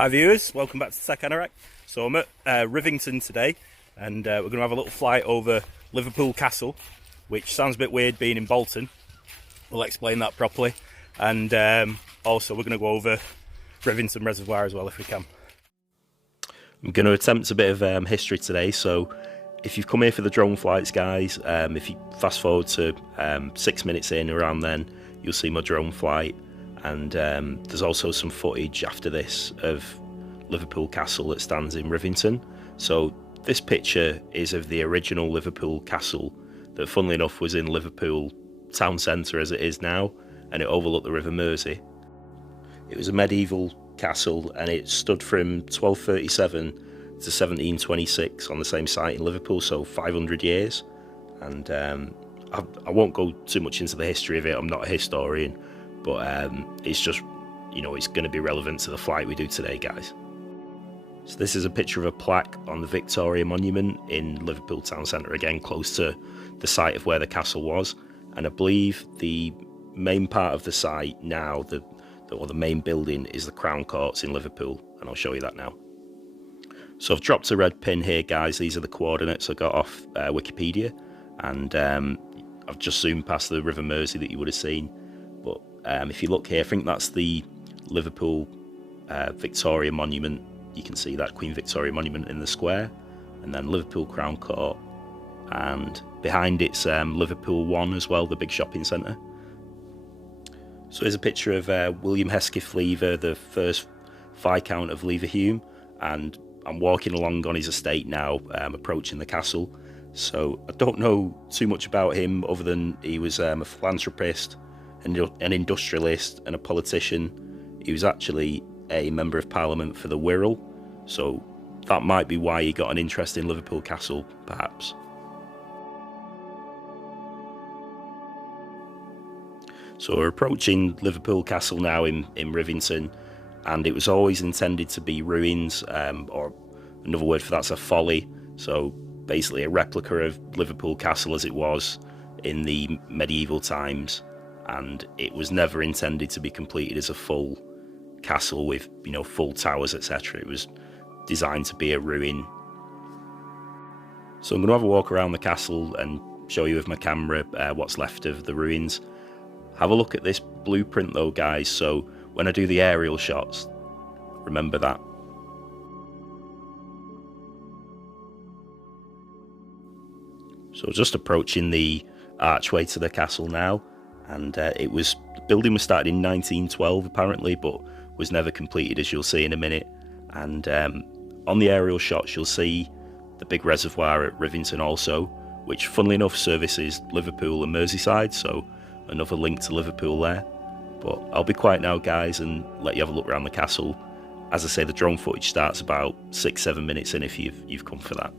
Hi viewers, welcome back to Tech Anorak. So I'm at Rivington today, and we're going to have a little flight over Liverpool Castle, which sounds a bit weird being in Bolton. We'll explain that properly, and also we're going to go over Rivington Reservoir as well if we can. I'm going to attempt a bit of history today, so if you've come here for the drone flights guys, if you fast forward to 6 minutes in, around then, you'll see my drone flight. And there's also some footage after this of Liverpool Castle that stands in Rivington. So this picture is of the original Liverpool Castle that, funnily enough, was in Liverpool town centre as it is now, and it overlooked the River Mersey. It was a medieval castle, and it stood from 1237 to 1726 on the same site in Liverpool, so 500 years. And I won't go too much into the history of it, I'm not a historian. But it's just, you know, it's going to be relevant to the flight we do today, guys. So this is a picture of a plaque on the Victoria Monument in Liverpool town centre, again close to the site of where the castle was. And I believe the main part of the site now, the main building, is the Crown Courts in Liverpool, and I'll show you that now. So I've dropped a red pin here, guys. These are the coordinates I got off Wikipedia, and I've just zoomed past the River Mersey that you would have seen. But if you look here, I think that's the Liverpool Victoria Monument. You can see that Queen Victoria Monument in the square, and then Liverpool Crown Court, and behind it's Liverpool One as well, the big shopping centre. So here's a picture of William Hesketh Lever, the first Viscount of Leverhulme, and I'm walking along on his estate now, approaching the castle. So I don't know too much about him other than he was a philanthropist, an industrialist and a politician. He was actually a member of parliament for the Wirral, so that might be why he got an interest in Liverpool Castle, perhaps. So we're approaching Liverpool Castle now in Rivington, and it was always intended to be ruins, or another word for that's a folly. So basically a replica of Liverpool Castle as it was in the medieval times. And it was never intended to be completed as a full castle with, you know, full towers, etc. It was designed to be a ruin. So I'm going to have a walk around the castle and show you with my camera what's left of the ruins. Have a look at this blueprint though, guys, so when I do the aerial shots, remember that. So just approaching the archway to the castle now. And the building was started in 1912 apparently, but was never completed, as you'll see in a minute. And on the aerial shots you'll see the big reservoir at Rivington also, which funnily enough services Liverpool and Merseyside, so another link to Liverpool there. But I'll be quiet now guys and let you have a look around the castle. As I say, the drone footage starts about 6-7 minutes in if you've come for that.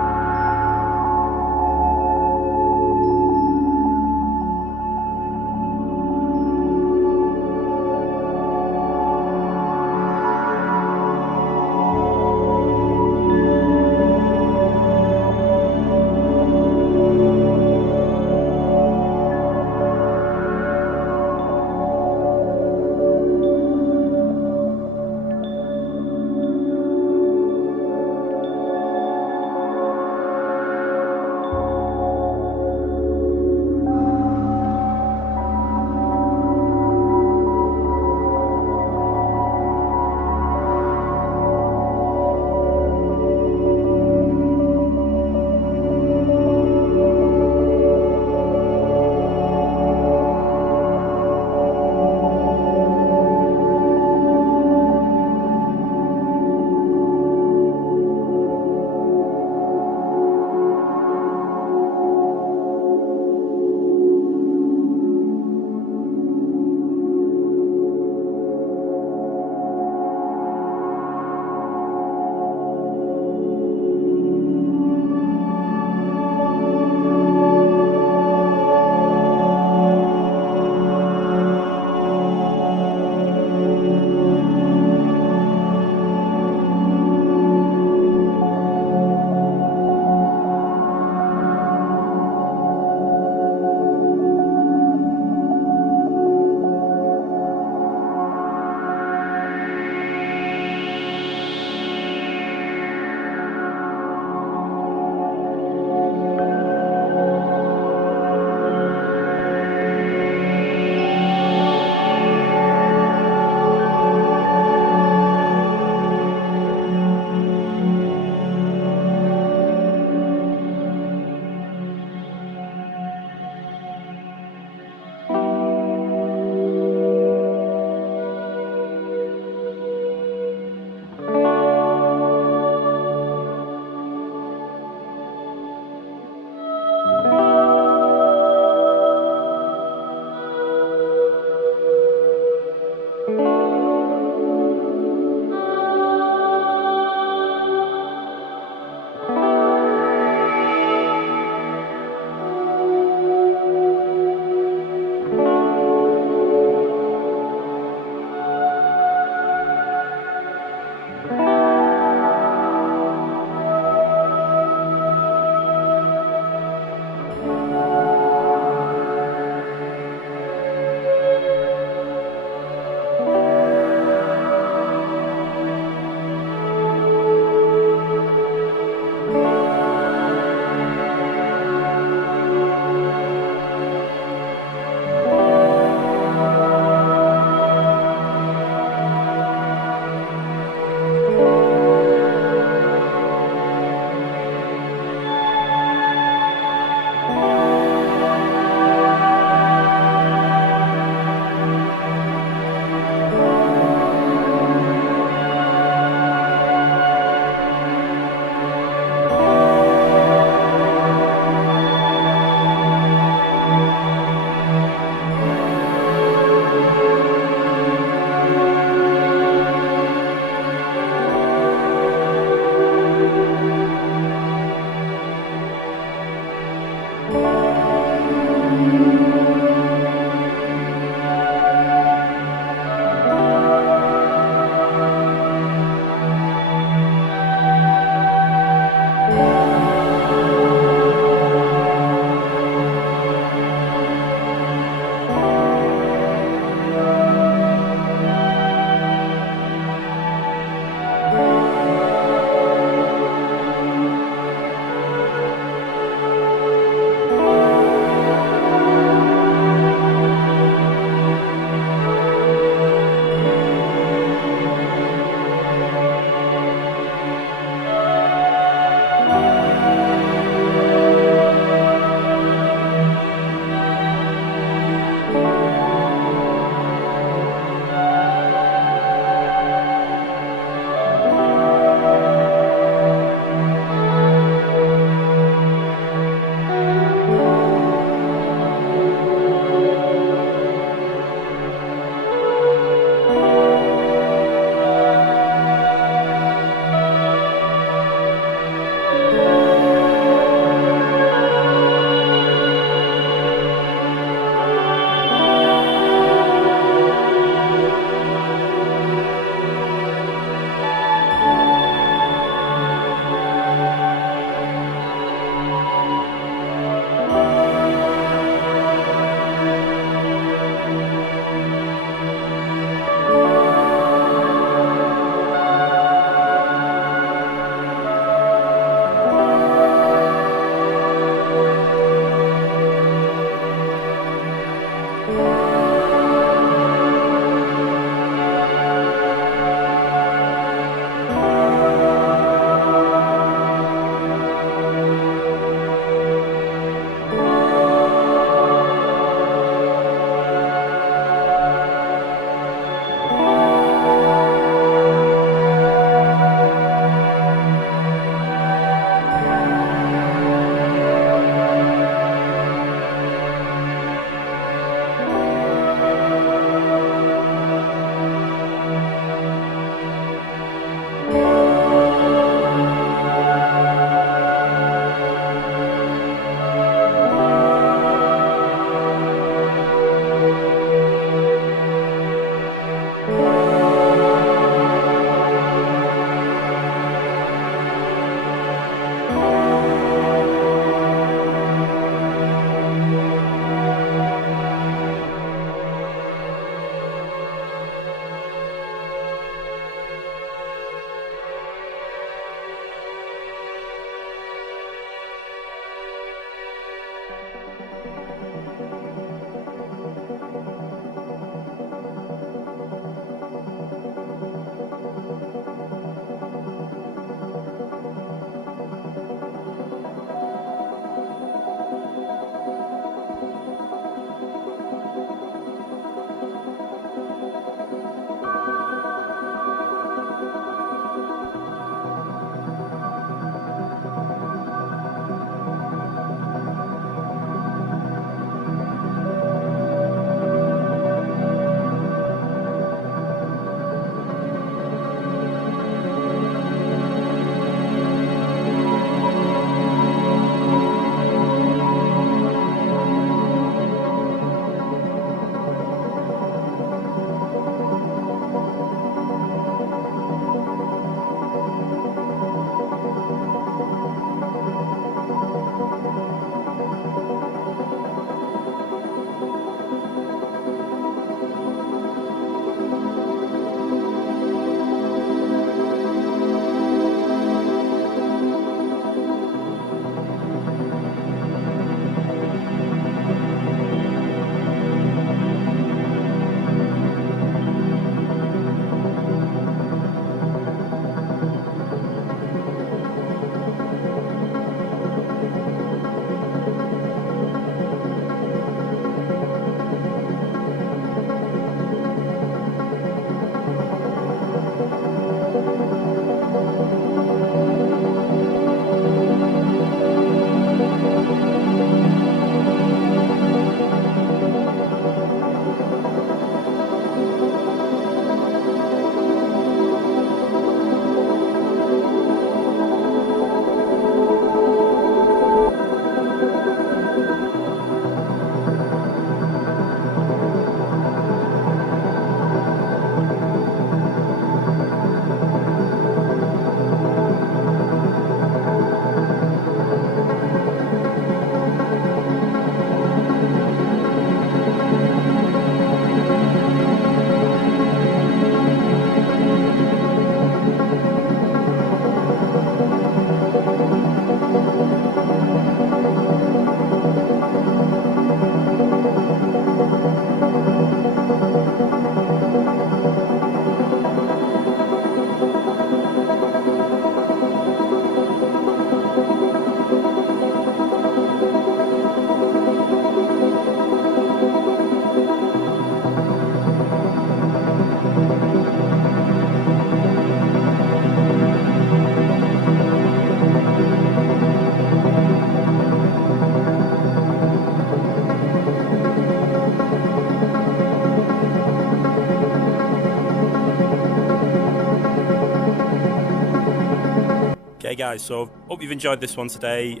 guys, so hope you've enjoyed this one today.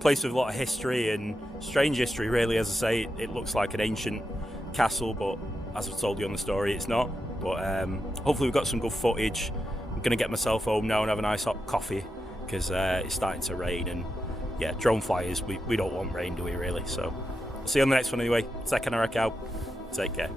Place with a lot of history and strange history, really. As I say, it looks like an ancient castle, but as I've told you on the story, it's not. But hopefully we've got some good footage. I'm going to get myself home now and have a nice hot coffee, because it's starting to rain, and yeah, drone flyers, we don't want rain, do we really? So see you on the next one anyway. Second out. Take care.